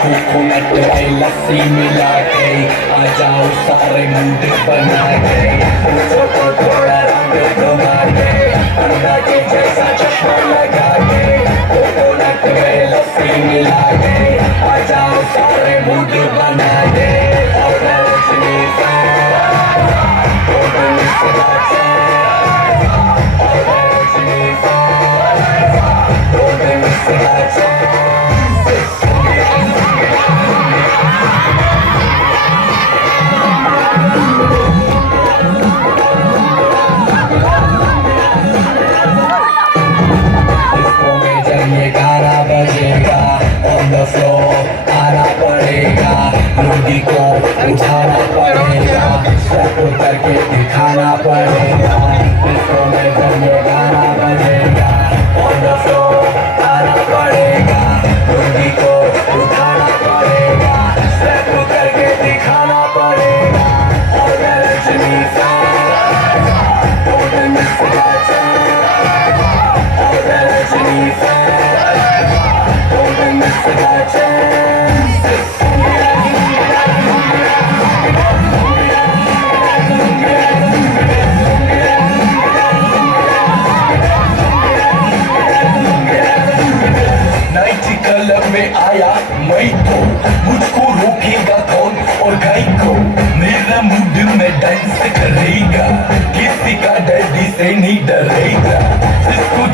कोकोनट में लस्सी मिला के आ जाओ सारे मूड बना के पूछो तो थोड़ा रंग घुमा के अंडा के जैसा चश्मा लगा के कोकोनट में लस्सी मिला के आ जाओ सारे मूड बना के और रजनी सा और रजनी बजेगा ऑन द फ्लोर आना पड़ेगा मुर्गी को उठाना पड़ेगा सब करके दिखाना पड़ेगा इसको में जब ये गाना बजेगा ऑन द फ्लोर आना पड़ेगा मुर्गी को उठाना पड़ेगा सब करके दिखाना पड़ेगा और रजनी सा और रजनी सा क्लब में आया मैं तो मुझको रोकेगा कौन और गाय को मेरा मूड में डांस करेगा किसी का डैडी से नहीं डरेगा इसको